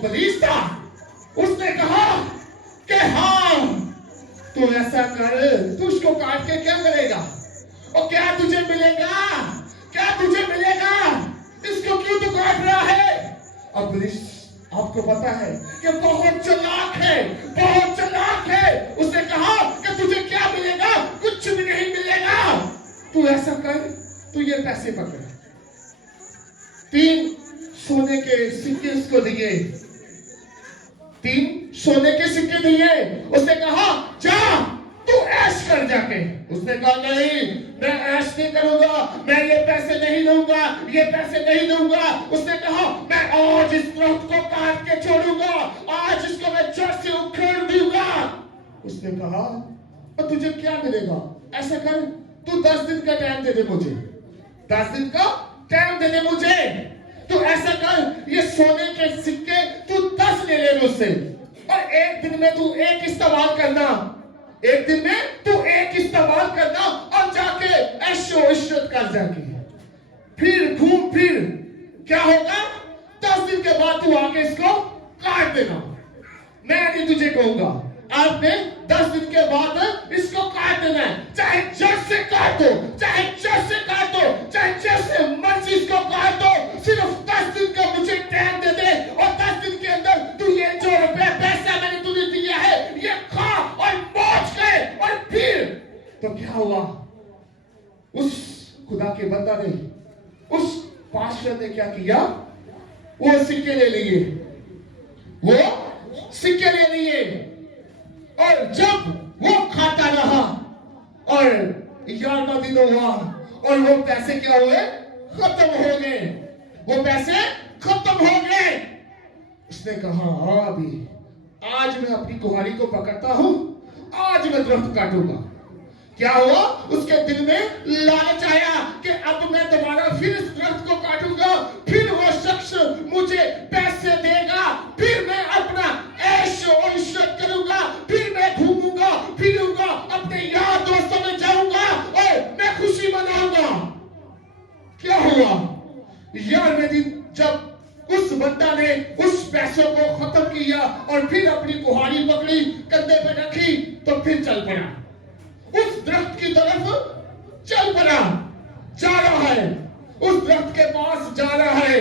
Police था, उसने कहा कि हाँ तू ऐसा कर, तू उसको काट के क्या करेगा और क्या तुझे मिलेगा, क्या तुझे मिलेगा, इसको क्यों तू काट रहा है। और पुलिस आपको पता है कि बहुत चालाक है, बहुत चालाक है। उसने कहा कि तुझे क्या मिलेगा, कुछ भी नहीं मिलेगा, तू ऐसा कर, तू ये पैसे पकड़। 3 सोने के सिक्के उसको दिए, 3 सोने के सिक्के दिए। उसने कहा जा तू ऐश कर जाके। उसने कहा नहीं मैं ऐश नहीं करूंगा, मैं ये पैसे नहीं लूंगा, ये पैसे नहीं दूंगा। उसने कहा मैं आज इस दरख्त को काट के छोड़ूंगा, आज इसको मैं जड़ से उखेड़ दूंगा। उसने कहा और तुझे क्या मिलेगा, ऐसा कर तू 10 दिन का टाइम दे दे मुझे, 10 दिन का टाइम दे दे मुझे। तू ऐसा कर ये सोने के सिक्के तू 10 ले ले मुझसे और एक दिन में तू एक इस्तेमाल करना, एक दिन में तू एक इस्तेमाल करना और जाके ऐशो इशरत कर जाके फिर घूम फिर क्या होगा 10 दिन के बाद तू आके इसको काट देना। मैं नहीं तुझे कहूंगा, आपने 10 दिन के बाद इसको काट देना है, चाहे जड़ से काट दो, चाहे जड़ से काट दो, चाहे जैसे मर्जी इसको काट दो, सिर्फ 10 दिन का मुझे टाइम दे दे और 10 दिन के अंदर तू ये जो रुपया पैसा मैंने तुझे दिया है ये खा और मौज कर। और फिर तो क्या हुआ, उस खुदा के बंदा ने, उस पास्टर ने क्या किया, वो सिक्के ले लिए, वो सिक्के ले लिए और जब वो खाता रहा और 11वां दिन हुआ और वो पैसे क्या हुए, खत्म हो गए, वो पैसे खत्म हो गए। उसने कहा अभी आज मैं अपनी कुहाड़ी को पकड़ता हूं, आज मैं दरख्त काटूंगा। क्या हुआ, उसके दिल में लालच आया कि अब मैं दोबारा फिर इस दरख्त को काटूंगा, फिर वो शख्स मुझे पैसे देगा, फिर मैं अपना ऐश और इशरत करूंगा, फिर मैं घूमूंगा फिरूंगा, अपने यार दोस्तों में जाऊंगा और मैं खुशी मनाऊंगा। क्या हुआ, 11वें दिन जब उस बंदा ने उस पैसों को खत्म किया और फिर अपनी कुहाड़ी पकड़ी, कंधे पे रखी, तो फिर चल पड़ा, उस दरख्त की तरफ चल पड़ा, जा रहा है, उस दरख्त के पास जा रहा है।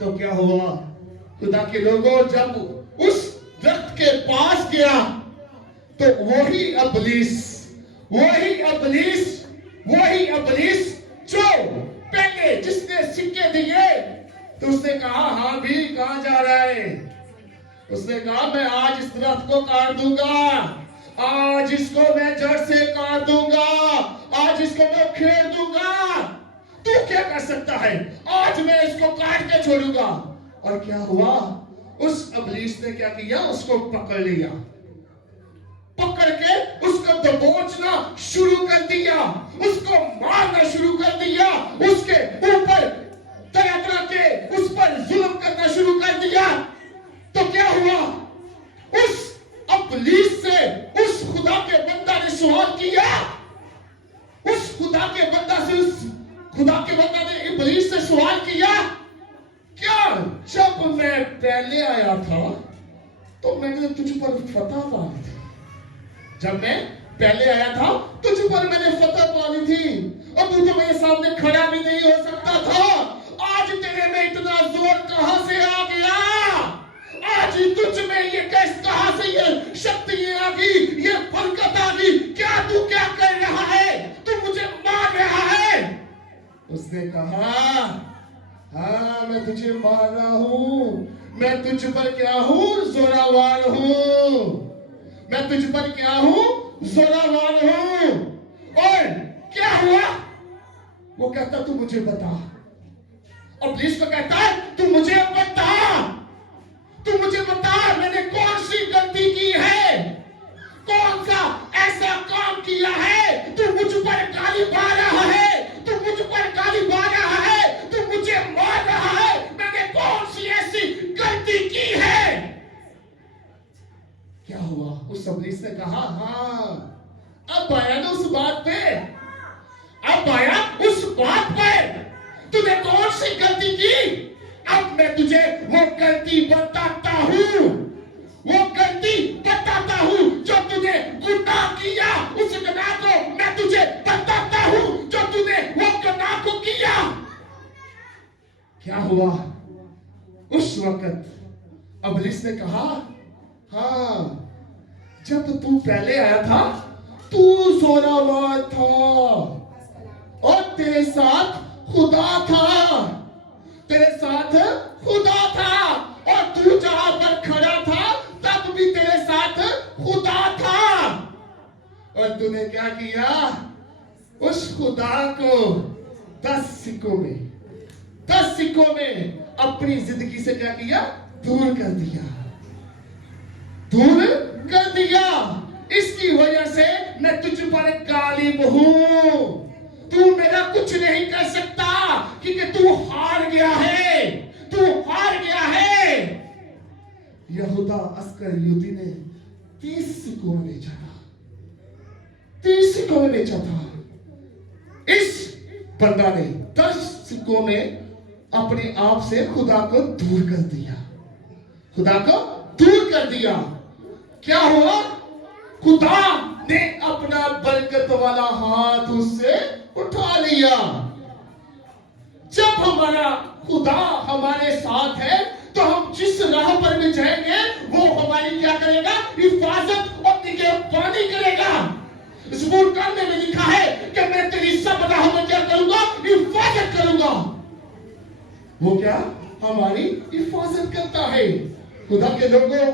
तो क्या हुआ खुदा के लोगों, जब उस दरख्त के पास गया तो वही इब्लीस जो पहले जिसने सिक्के दिए, तो उसने कहा हाँ भी कहां जा रहा है। उसने कहा मैं आज इस दरख्त को काट दूंगा, आज इसको मैं जड़ से काट दूंगा, आज इसको मैं उखेड़ दूंगा। तू क्या कर सकता है, आज मैं इसको काट के छोड़ूंगा। और क्या हुआ, उस इब्लीस ने क्या किया, उसको पकड़ लिया, पकड़ के उसको दबोचना शुरू कर दिया, उसको मारना शुरू कर दिया, उसके ऊपर तरह तरह के उस पर जुल्म करना शुरू कर दिया। तो क्या हुआ, उस इब्लीस से उस खुदा के बंदा ने सवाल किया, उस खुदा के बंदा ने इब्लीस से सवाल किया, क्या जब मैं पहले आया था तो मैंने तुझ पर फतह पाई थी, जब मैं पहले आया था तुझ पर मैंने फतह पाई थी और तू तो मेरे सामने खड़ा भी नहीं हो सकता था, आज तेरे में इतना जोर कहां से आ गया, आज तुझ में ये कहां से ये शक्ति आ गई, ये बरकत आ गई, क्या कर रहा है, तू मुझे मार रहा है। उसने कहा हाँ मैं तुझे मार रहा हूं, मैं तुझ पर क्या हूं, जोरावर हूं, मैं तुझ पर क्या हूं, जोरावर हूं। और क्या हुआ, वो कहता तू मुझे बता, और पुलिस को कहता है तू मुझे बता मैंने कौन सी गलती की है, कौन सा ऐसा काम किया है, तू मुझ पर गाली मार रहा है, तू मुझ पर गाली मार रहा है, तू मुझे मार रहा है, मैंने कौन सी ऐसी गलती की है। क्या हुआ, उस इब्लीस ने कहा हाँ अब आया ना उस बात पे, अब आया उस बात पर, तूने कौन सी गलती की, अब मैं तुझे वो गलती बताता हूँ, वो गलती बताता हूँ जो तूने गुनाह किया, उस गुनाह को मैं तुझे बताता हूँ जो तूने वो गुनाह को किया। क्या हुआ उस वक्त? इब्लीस ने कहा, हाँ, जब तू पहले आया था तू जोरावर था और तेरे साथ खुदा था, तेरे साथ खुदा था, और तू जहां पर खड़ा था तब भी तेरे साथ खुदा था। और तूने क्या किया? उस खुदा को 10 सिक्कों में अपनी जिंदगी से क्या किया? दूर कर दिया, दूर कर दिया। इसकी वजह से मैं तुझ पर गालिब हूं, तू मेरा कुछ नहीं कर सकता क्योंकि तू हार गया है, तू हार गया है। यहूदा अस्करियोती ने 30 सिक्कों में बेचा था, 30 सिक्कों में बेचा था। इस बंदा ने 10 सिक्कों में अपने आप से खुदा को दूर कर दिया, खुदा को दूर कर दिया। क्या हुआ? खुदा ने अपना बरकत वाला हाथ उससे उठा लिया। जब हमारा खुदा हमारे साथ है तो हम जिस राह पर भी जाएंगे वो हमारी क्या करेगा? हिफाजत और निगहबानी करेगा। ज़बूर करने में लिखा है कि मैं तेरी सब राह में क्या करूंगा? हिफाजत करूंगा। वो क्या? हमारी हिफाजत करता है। खुदा के लोगों,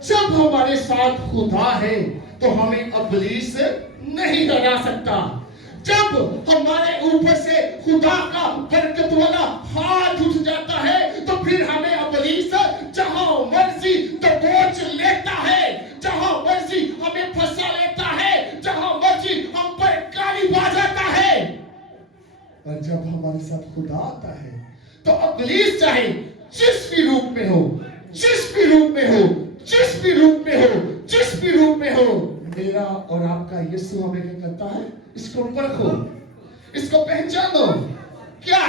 जब हमारे साथ खुदा है तो हमें इब्लीस नहीं डरा सकता। जब हमारे ऊपर से खुदा का बरकत वाला हाथ उठ जाता है तो फिर हमें इब्लीस जहां मर्जी दबोच लेता है, जहां मर्जी हमें फंसा लेता है, जहां मर्जी हम पर गालिब आ जाता है। और जब हमारे साथ खुदा आता है तो इब्लीस चाहे जिस भी रूप में हो, जिस भी रूप में हो, जिस भी रूप में हो, जिस भी रूप में हो, मेरा और आपका यीशु हमें क्या करता है? इसको परखो, इसको पहचानो। क्या